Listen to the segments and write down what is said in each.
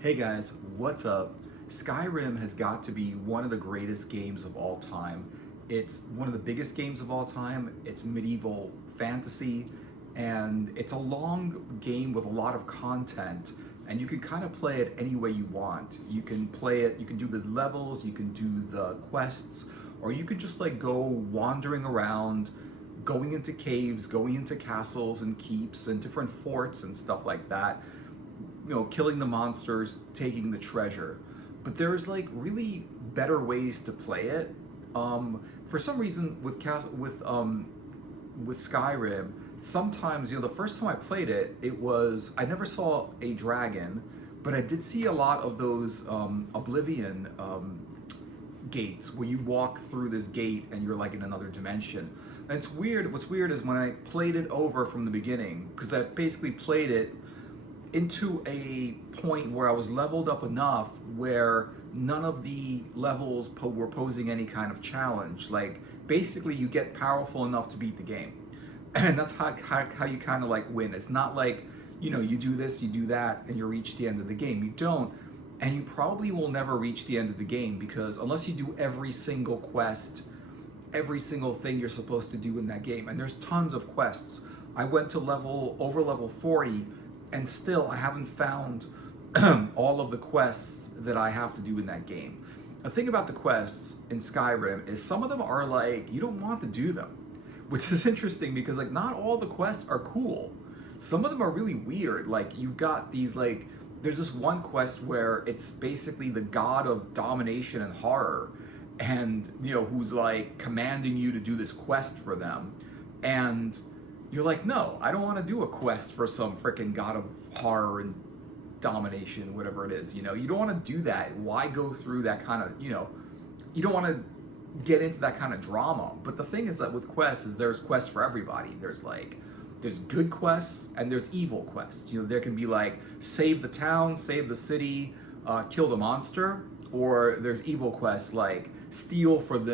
Hey guys, what's up? Skyrim has got to be one of the greatest games of all time. It's one of the biggest games of all time. It's medieval fantasy, and it's a long game with a lot of content, and you can kind of play it any way you want. You can play it, you can do the levels, you can do the quests, or you could just like go wandering around, going into caves, going into castles and keeps and different forts and stuff like that, killing the monsters, taking the treasure. But there's like really better ways to play it. For some reason, with Skyrim, sometimes the first time I played it, I never saw a dragon, but I did see a lot of those Oblivion gates where you walk through this gate and you're like in another dimension. And it's weird. What's weird is when I played it over from the beginning, because I basically played it into a point where I was leveled up enough where none of the levels were posing any kind of challenge. Like basically you get powerful enough to beat the game. And that's how you kind of like win. It's not like, you do this, you do that, and you reach the end of the game. You don't. And you probably will never reach the end of the game because unless you do every single quest, every single thing you're supposed to do in that game, and there's tons of quests. I went to over level 40 and still I haven't found all of the quests that I have to do in that game. The thing about the quests in Skyrim is some of them are like, you don't want to do them, which is interesting because like not all the quests are cool. Some of them are really weird. Like you've got these like, there's this one quest where it's basically the god of domination and horror and who's like commanding you to do this quest for them. And you're like, no, I don't want to do a quest for some freaking god of horror and domination, whatever it is. You don't want to do that. Why go through that kind of, you don't want to get into that kind of drama. But the thing is that with quests is there's quests for everybody. There's good quests and there's evil quests. There can be like save the town, save the city, kill the monster, or there's evil quests like steal from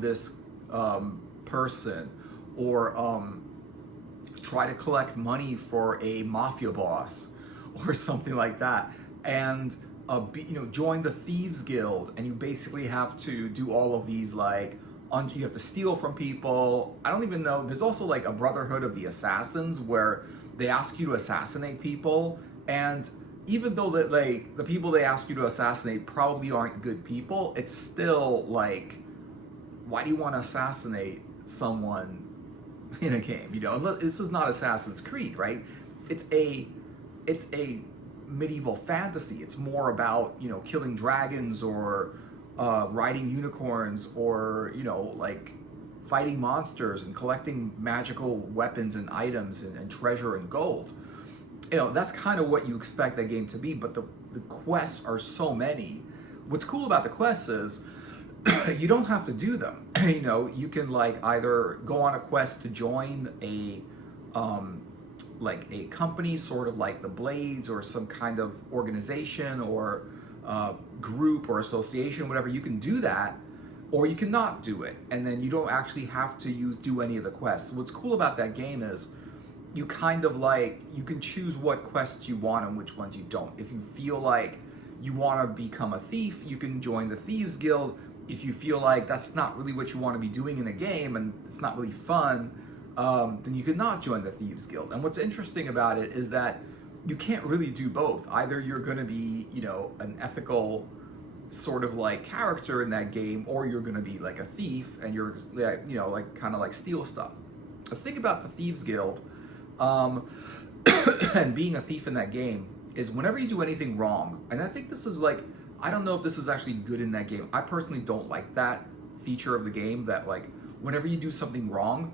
this person, or try to collect money for a mafia boss or something like that, and join the Thieves Guild, and you basically have to do all of these like you have to steal from people. I don't even know. There's also like a Brotherhood of the Assassins where they ask you to assassinate people, and even though that like the people they ask you to assassinate probably aren't good people, it's still like, why do you want to assassinate someone in a game? This is not Assassin's Creed, right? It's a medieval fantasy. It's more about killing dragons or riding unicorns, or like fighting monsters and collecting magical weapons and items and treasure and gold. That's kind of what you expect that game to be, but the quests are so many. What's cool about the quests is you don't have to do them. You can like either go on a quest to join a company, sort of like the Blades or some kind of organization or group or association, whatever. You can do that, or you cannot do it, and then you don't actually have to do any of the quests. What's cool about that game is you kind of like, you can choose what quests you want and which ones you don't. If you feel like you want to become a thief, you can join the Thieves Guild. If you feel like that's not really what you want to be doing in a game and it's not really fun, then you could not join the Thieves Guild. And what's interesting about it is that you can't really do both. Either you're going to be, an ethical sort of like character in that game, or you're going to be like a thief and you're, like kind of like steal stuff. The thing about the Thieves Guild and being a thief in that game is whenever you do anything wrong, and I think this is like, I don't know if this is actually good in that game. I personally don't like that feature of the game, that like whenever you do something wrong,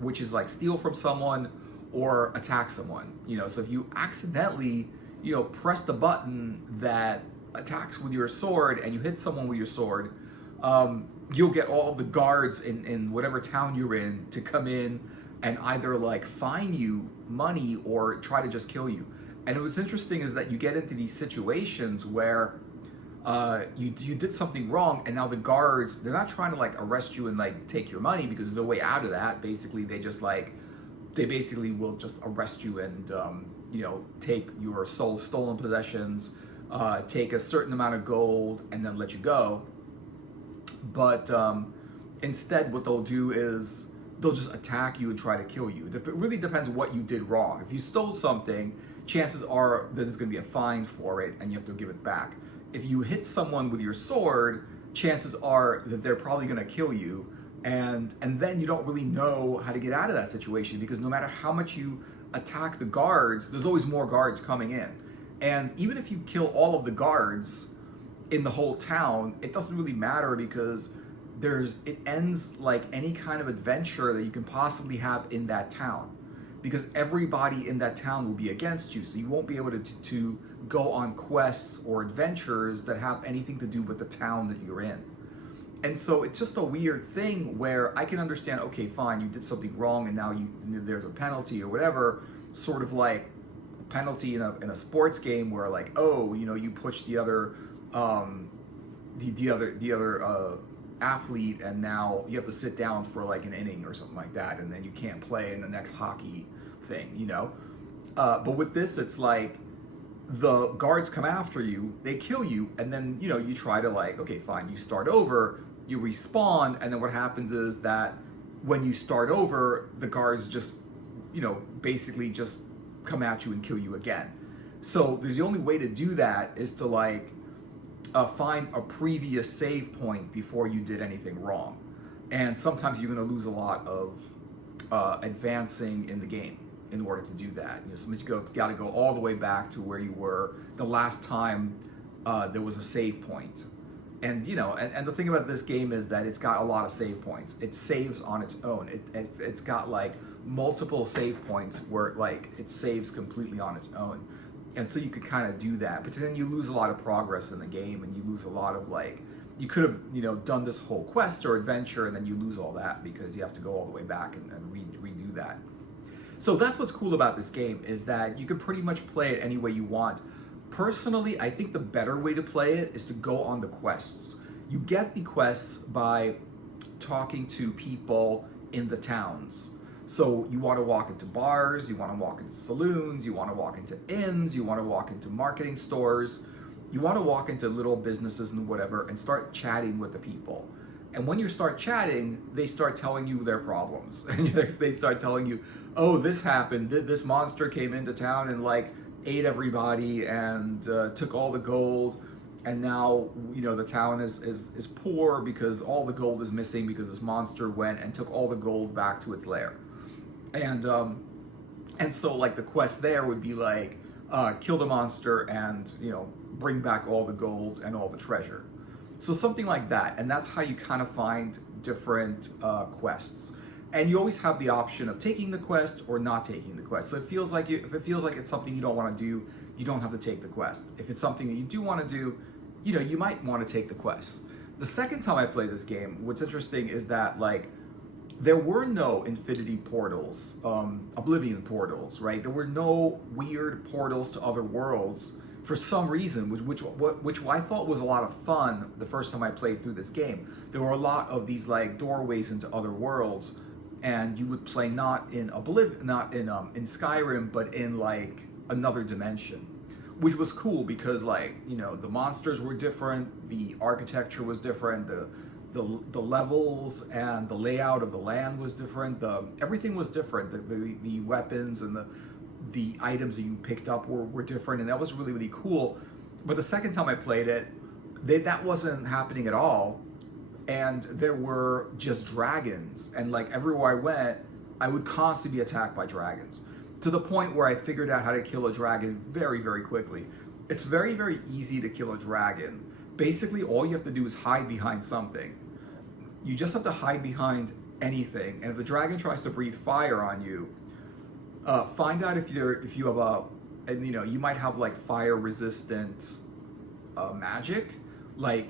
which is like steal from someone or attack someone, so if you accidentally, press the button that attacks with your sword and you hit someone with your sword, you'll get all of the guards in whatever town you're in to come in and either like fine you money or try to just kill you. And what's interesting is that you get into these situations where you did something wrong, and now the guards, they're not trying to like arrest you and like take your money, because there's a way out of that. Basically, they basically will just arrest you and take your stolen possessions, take a certain amount of gold, and then let you go. But instead, what they'll do is they'll just attack you and try to kill you. It really depends what you did wrong. If you stole something, chances are that there's going to be a fine for it, and you have to give it back. If you hit someone with your sword, chances are that they're probably going to kill you, and then you don't really know how to get out of that situation, because no matter how much you attack the guards, there's always more guards coming in. And even if you kill all of the guards in the whole town, it doesn't really matter, because it ends like any kind of adventure that you can possibly have in that town, because everybody in that town will be against you, so you won't be able to go on quests or adventures that have anything to do with the town that you're in. And so it's just a weird thing where I can understand, okay, fine, you did something wrong and now there's a penalty or whatever, sort of like a penalty in a sports game where, like, oh, you push the other athlete, and now you have to sit down for like an inning or something like that, and then you can't play in the next hockey thing, but with this, it's like the guards come after you, they kill you, and then you try to, like, okay, fine, you start over, you respawn, and then what happens is that when you start over, the guards just basically just come at you and kill you again. So there's the only way to do that is to, like, find a previous save point before you did anything wrong. And sometimes you're going to lose a lot of advancing in the game in order to do that. Sometimes you got to go all the way back to where you were the last time there was a save point. And and the thing about this game is that it's got a lot of save points. It saves on its own. It's got like multiple save points where it saves completely on its own. And so you could kind of do that, but then you lose a lot of progress in the game, and you lose a lot of, like, you could have done this whole quest or adventure, and then you lose all that because you have to go all the way back and redo that. So that's what's cool about this game, is that you can pretty much play it any way you want. Personally, I think the better way to play it is to go on the quests. You get the quests by talking to people in the towns. So you want to walk into bars, you want to walk into saloons, you want to walk into inns, you want to walk into marketing stores, you want to walk into little businesses and whatever, and start chatting with the people. And when you start chatting, they start telling you their problems. And they start telling you, oh, this happened, this monster came into town and, like, ate everybody and took all the gold, and now the town is poor because all the gold is missing because this monster went and took all the gold back to its lair. And so, like, the quest there would be like, kill the monster and bring back all the gold and all the treasure. So something like that, and that's how you kind of find different quests. And you always have the option of taking the quest or not taking the quest. So if it feels like it's something you don't want to do, you don't have to take the quest. If it's something that you do want to do, you might want to take the quest. The second time I played this game, what's interesting is that, like, there were no infinity portals, oblivion portals, right? There were no weird portals to other worlds for some reason, which I thought was a lot of fun the first time I played through this game. There were a lot of these, like, doorways into other worlds, and you would play not in Skyrim, but in, like, another dimension, which was cool because, like, the monsters were different, the architecture was different, the levels and the layout of the land was different. Everything was different. The weapons and the items that you picked up were different, and that was really, really cool. But the second time I played it, that wasn't happening at all, and there were just dragons, and, like, everywhere I went, I would constantly be attacked by dragons, to the point where I figured out how to kill a dragon very, very quickly. It's very, very easy to kill a dragon. Basically, all you have to do is hide behind something. You just have to hide behind anything, and if the dragon tries to breathe fire on you, find out if you have you might have, like, fire resistant magic, like,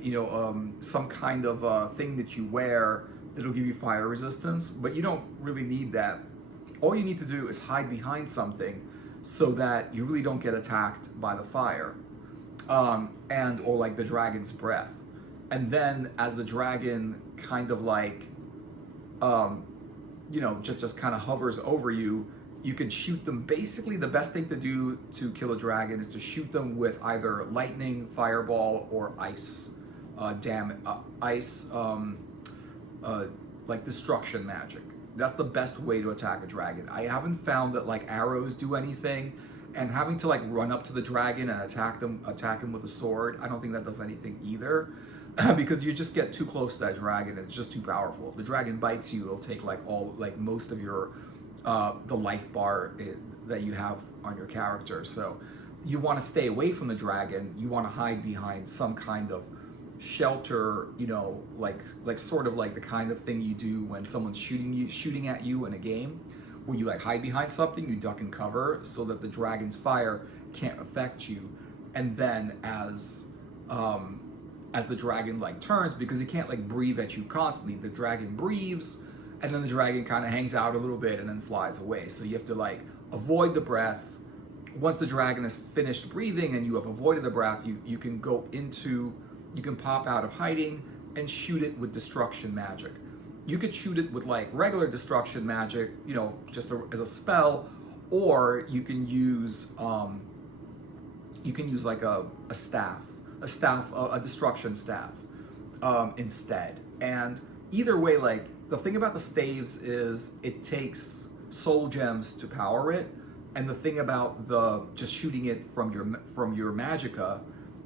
some kind of thing that you wear that'll give you fire resistance, but you don't really need that. All you need to do is hide behind something so that you really don't get attacked by the fire, or like the dragon's breath. And then as the dragon kind of, like, just kind of hovers over you, You could shoot them. Basically, the best thing to do to kill a dragon is to shoot them with either lightning, fireball, or ice, like destruction magic. That's the best way to attack a dragon. I haven't found that like arrows do anything, and having to like run up to the dragon and attack him with a sword, I don't think that does anything either. Because you just get too close to that dragon and it's just too powerful. If the dragon bites you, it'll take like most of your the life bar that you have on your character. So you want to stay away from the dragon. You want to hide behind some kind of shelter, you know, like sort of like the kind of thing you do when someone's shooting at you in a game, where you like hide behind something, you duck and cover so that the dragon's fire can't affect you. And then as the dragon like turns, because he can't like breathe at you constantly, the dragon breathes, and then the dragon kind of hangs out a little bit and then flies away. So you have to like avoid the breath. Once the dragon has finished breathing and you have avoided the breath, you can pop out of hiding and shoot it with destruction magic. You could shoot it with like regular destruction magic, you know, just as a spell, or you can use like a destruction staff instead. And either way, like the thing about the staves is it takes soul gems to power it, and the thing about just shooting it from your magicka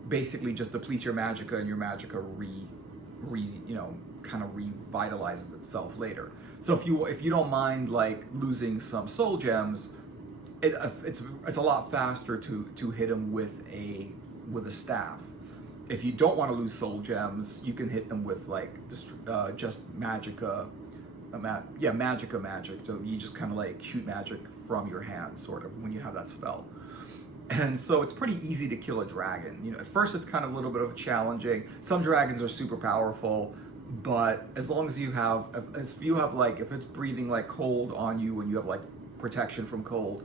basically just depletes your magicka, and your magicka kind of revitalizes itself later. So if you don't mind like losing some soul gems, it's a lot faster to hit them with a staff. If you don't want to lose soul gems, you can hit them with like just magicka, magicka magic. So you just kind of like shoot magic from your hand, sort of, when you have that spell. And so it's pretty easy to kill a dragon. You know, at first it's kind of a little bit of challenging. Some dragons are super powerful, but as long as if it's breathing like cold on you and you have like protection from cold,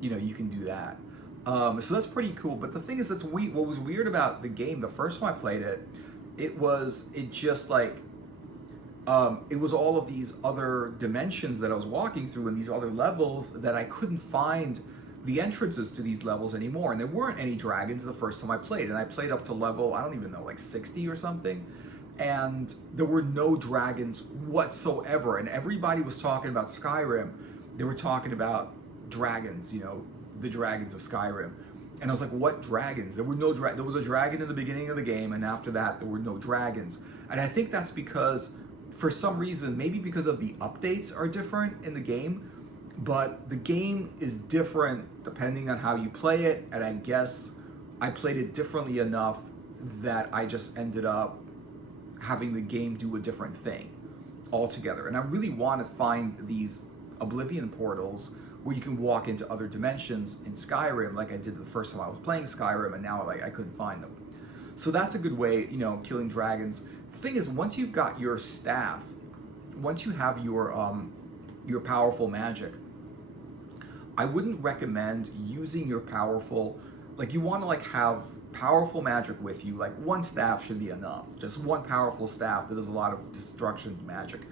you know, you can do that. So that's pretty cool. But the thing is, what was weird about the game the first time I played it, it was all of these other dimensions that I was walking through and these other levels that I couldn't find the entrances to these levels anymore. And there weren't any dragons the first time I played. And I played up to level, I don't even know, like 60 or something. And there were no dragons whatsoever. And everybody was talking about Skyrim. They were talking about dragons, you know, the dragons of Skyrim. And I was like, what dragons? There were no there was a dragon in the beginning of the game, and after that there were no dragons. And I think that's because, for some reason, maybe because of the updates are different in the game, but the game is different depending on how you play it. And I guess I played it differently enough that I just ended up having the game do a different thing altogether. And I really want to find these Oblivion portals where you can walk into other dimensions in Skyrim, like I did the first time I was playing Skyrim, and now like I couldn't find them. So that's a good way, you know, killing dragons. The thing is, once you've got your staff, once you have your powerful magic, I wouldn't recommend using your powerful, like you want to like have powerful magic with you. Like one staff should be enough. Just one powerful staff that does a lot of destruction magic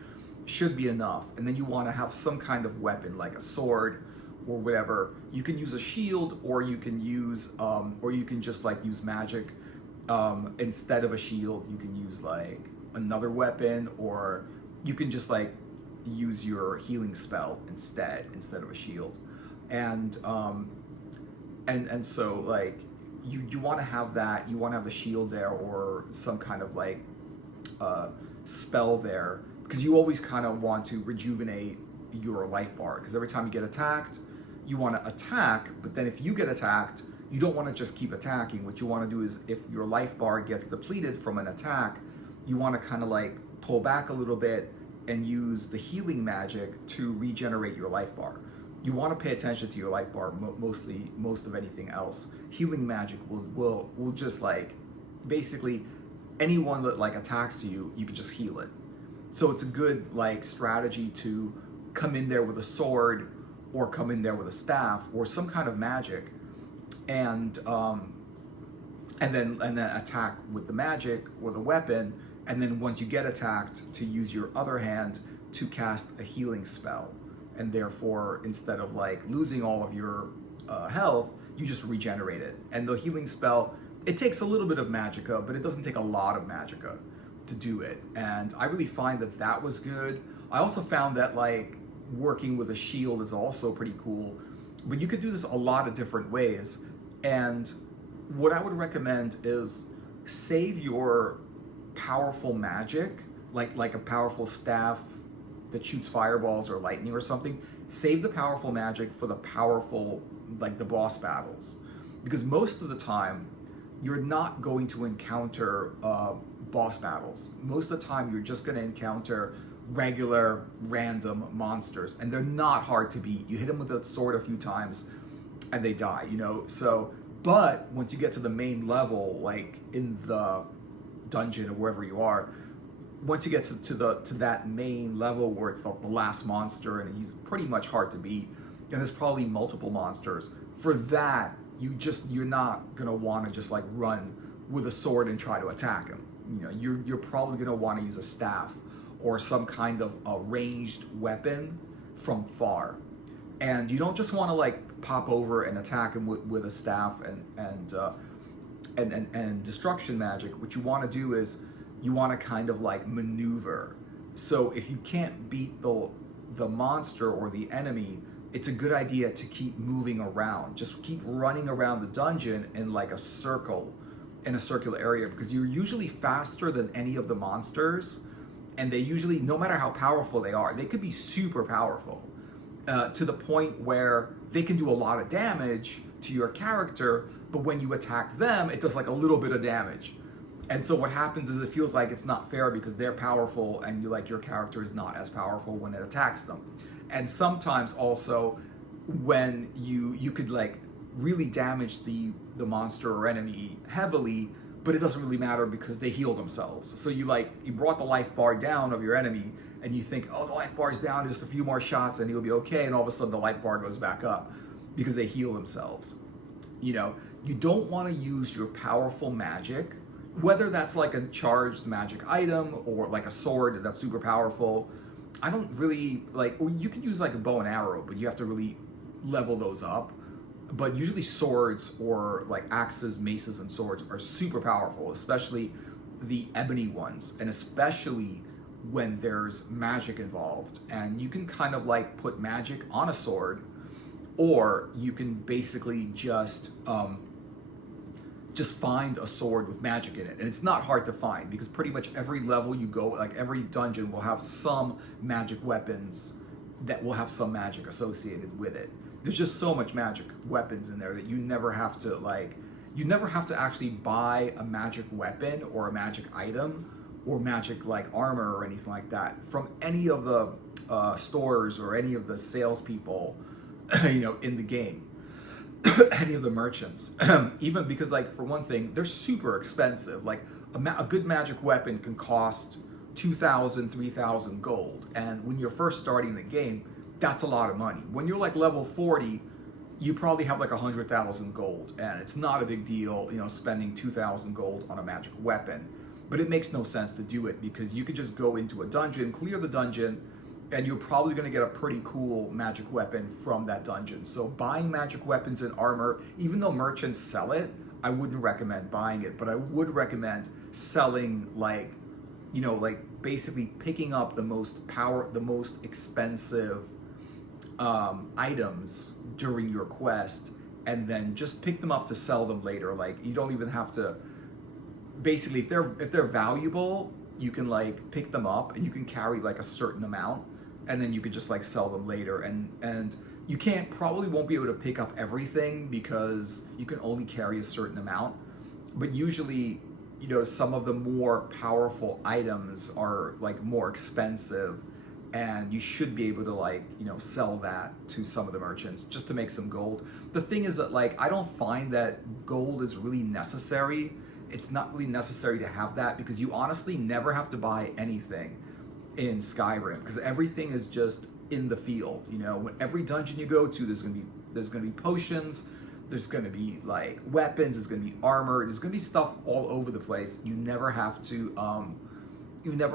should be enough. And then you want to have some kind of weapon, like a sword or whatever. You can use a shield, or you can use just like use magic instead of a shield. You can use like another weapon, or you can just like use your healing spell instead of a shield. And so like you want to have that. You want to have the shield there, or some kind of like spell there, because you always kind of want to rejuvenate your life bar, because every time you get attacked, you want to attack, but then if you get attacked, you don't want to just keep attacking. What you want to do is, if your life bar gets depleted from an attack, you want to kind of like pull back a little bit and use the healing magic to regenerate your life bar. You want to pay attention to your life bar most of anything else. Healing magic will just like, basically anyone that like attacks you, you can just heal it. So it's a good like strategy to come in there with a sword, or come in there with a staff or some kind of magic, and then attack with the magic or the weapon. And then once you get attacked, to use your other hand to cast a healing spell. and therefore instead of like losing all of your health, you just regenerate it. And the healing spell, it takes a little bit of magicka, but it doesn't take a lot of magicka to do it. And I really find that that was good. I also found that like working with a shield is also pretty cool, but you could do this a lot of different ways. And what I would recommend is save your powerful magic, like a powerful staff that shoots fireballs or lightning or something. Save the powerful magic for the powerful, like the boss battles, because most of the time you're not going to encounter boss battles. Most of the time you're just going to encounter regular random monsters, and they're not hard to beat. You hit them with a sword a few times and they die, you know. So but once you get to the main level, like in the dungeon or wherever you are, once you get to that main level where it's the last monster and he's pretty much hard to beat, and there's probably multiple monsters, for that you're not gonna want to just like run with a sword and try to attack him. You know, you're probably gonna want to use a staff or some kind of a ranged weapon from far. And you don't just want to like pop over and attack him with a staff and destruction magic. What you want to do is you want to kind of like maneuver. So if you can't beat the monster or the enemy, it's a good idea to keep moving around. Just keep running around the dungeon in like a circle, in a circular area, because you're usually faster than any of the monsters. And they usually, no matter how powerful they are, they could be super powerful to the point where they can do a lot of damage to your character, but when you attack them, it does like a little bit of damage. And so what happens is it feels like it's not fair because they're powerful and your character is not as powerful when it attacks them. And sometimes also when you could like really damage the monster or enemy heavily, but it doesn't really matter because they heal themselves. So you brought the life bar down of your enemy and you think, oh, the life bar's down, just a few more shots and he'll be okay. And all of a sudden the life bar goes back up because they heal themselves. You know, you don't want to use your powerful magic, whether that's like a charged magic item or like a sword that's super powerful. I don't really like, or you can use like a bow and arrow, but you have to really level those up. But usually swords or like axes, maces, and swords are super powerful, especially the ebony ones, and especially when there's magic involved. And you can kind of like put magic on a sword, or you can basically just find a sword with magic in it. And it's not hard to find because pretty much every level you go, like every dungeon will have some magic weapons that will have some magic associated with it. There's just so much magic weapons in there that you never have to actually buy a magic weapon or a magic item or magic like armor or anything like that from any of the stores or any of the salespeople, you know, in the game, any of the merchants. Even because, like, for one thing, they're super expensive. Like a good magic weapon can cost 2,000, 3,000 gold, and when you're first starting the game, that's a lot of money. When you're like level 40, you probably have like 100,000 gold, and it's not a big deal, you know, spending 2,000 gold on a magic weapon. But it makes no sense to do it because you could just go into a dungeon, clear the dungeon, and you're probably going to get a pretty cool magic weapon from that dungeon. So buying magic weapons and armor, even though merchants sell it, I wouldn't recommend buying it, but I would recommend selling, like, you know, like basically picking up the most expensive items during your quest, and then just pick them up to sell them later. Like, you don't even have to, basically, if they're valuable, you can like pick them up and you can carry like a certain amount, and then you could just like sell them later. And you probably won't be able to pick up everything because you can only carry a certain amount, but usually, you know, some of the more powerful items are like more expensive, and you should be able to, like, you know, sell that to some of the merchants just to make some gold. The thing is that, like, I don't find that gold is really necessary. It's not really necessary to have that because you honestly never have to buy anything in Skyrim because everything is just in the field. You know, when every dungeon you go to, there's gonna be potions, there's gonna be like weapons, there's gonna be armor, there's gonna be stuff all over the place. You never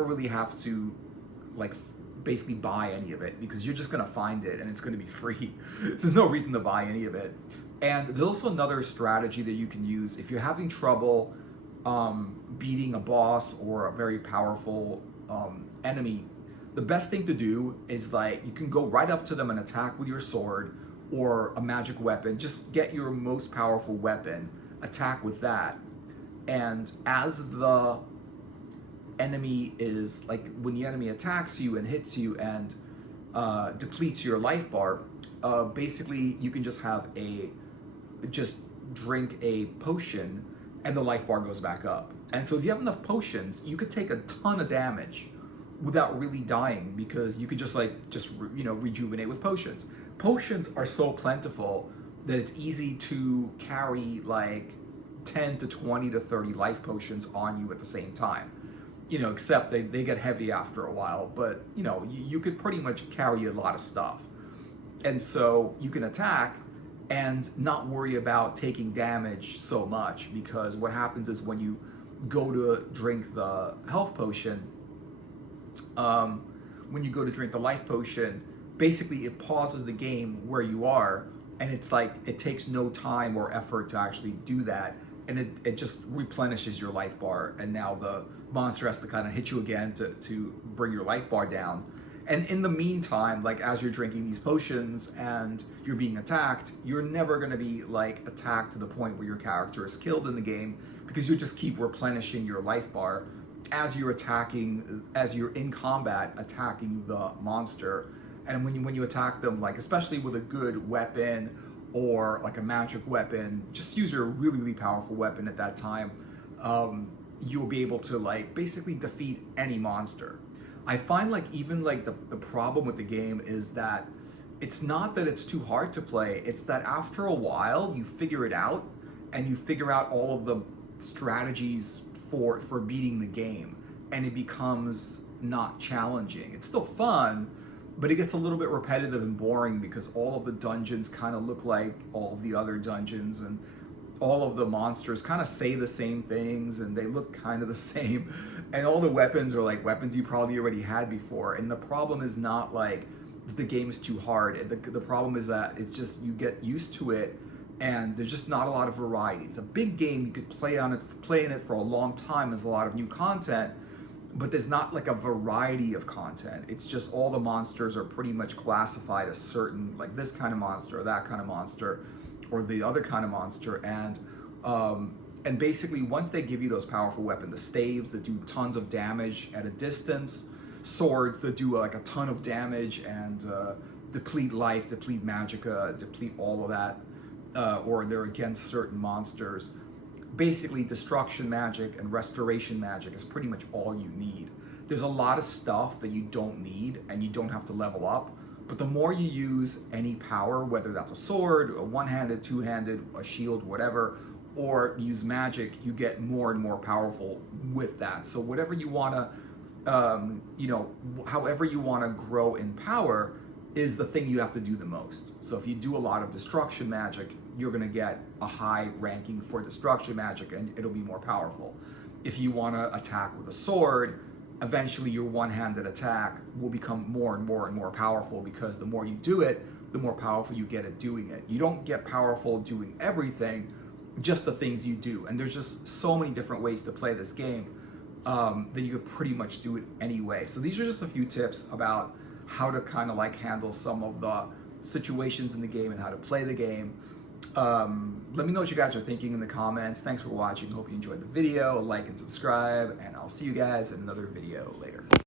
really have to like basically buy any of it because you're just going to find it and it's going to be free. There's no reason to buy any of it. And there's also another strategy that you can use if you're having trouble beating a boss or a very powerful enemy. The best thing to do is like you can go right up to them and attack with your sword or a magic weapon. Just get your most powerful weapon, attack with that. And as the enemy is like, when the enemy attacks you and hits you and depletes your life bar, basically you can just drink a potion and the life bar goes back up. And so if you have enough potions, you could take a ton of damage without really dying because you could just rejuvenate with potions. Potions are so plentiful that it's easy to carry like 10 to 20 to 30 life potions on you at the same time. Except they get heavy after a while, but you could pretty much carry a lot of stuff. And so you can attack and not worry about taking damage so much, because what happens is when you go to drink the health potion, when you go to drink the life potion, basically it pauses the game where you are, and it's like it takes no time or effort to actually do that, and it just replenishes your life bar, and now the monster has to kind of hit you again to bring your life bar down. And in the meantime, like as you're drinking these potions and you're being attacked, you're never going to be like attacked to the point where your character is killed in the game, because you just keep replenishing your life bar as you're in combat attacking the monster. And when you attack them, like especially with a good weapon or like a magic weapon, just use your really, really powerful weapon at that time. You'll be able to like basically defeat any monster. I find like even like the problem with the game is that it's not that it's too hard to play, it's that after a while you figure it out and you figure out all of the strategies for beating the game, and it becomes not challenging. It's still fun, but it gets a little bit repetitive and boring because all of the dungeons kind of look like all of the other dungeons, and all of the monsters kind of say the same things and they look kind of the same, and all the weapons are like weapons you probably already had before. And the problem is not like the game is too hard. The problem is that it's just you get used to it and there's just not a lot of variety. It's a big game, you could play in it for a long time. There's a lot of new content, but there's not like a variety of content. It's just all the monsters are pretty much classified as certain, like this kind of monster or that kind of monster or the other kind of monster. And basically once they give you those powerful weapons, the staves that do tons of damage at a distance, swords that do like a ton of damage and deplete life, deplete magicka, deplete all of that, or they're against certain monsters. Basically destruction magic and restoration magic is pretty much all you need. There's a lot of stuff that you don't need and you don't have to level up, but the more you use any power, whether that's a sword, a one-handed, two-handed, a shield, whatever, or use magic, you get more and more powerful with that. So whatever you want to, however you want to grow in power is the thing you have to do the most. So if you do a lot of destruction magic, you're going to get a high ranking for destruction magic and it'll be more powerful. If you want to attack with a sword, eventually your one-handed attack will become more and more and more powerful, because the more you do it, the more powerful you get at doing it. You don't get powerful doing everything, just the things you do. And there's just so many different ways to play this game that you could pretty much do it anyway. So these are just a few tips about how to kind of like handle some of the situations in the game and how to play the game. Let me know what you guys are thinking in the comments. Thanks for watching. Hope you enjoyed the video. Like and subscribe, and I'll see you guys in another video later.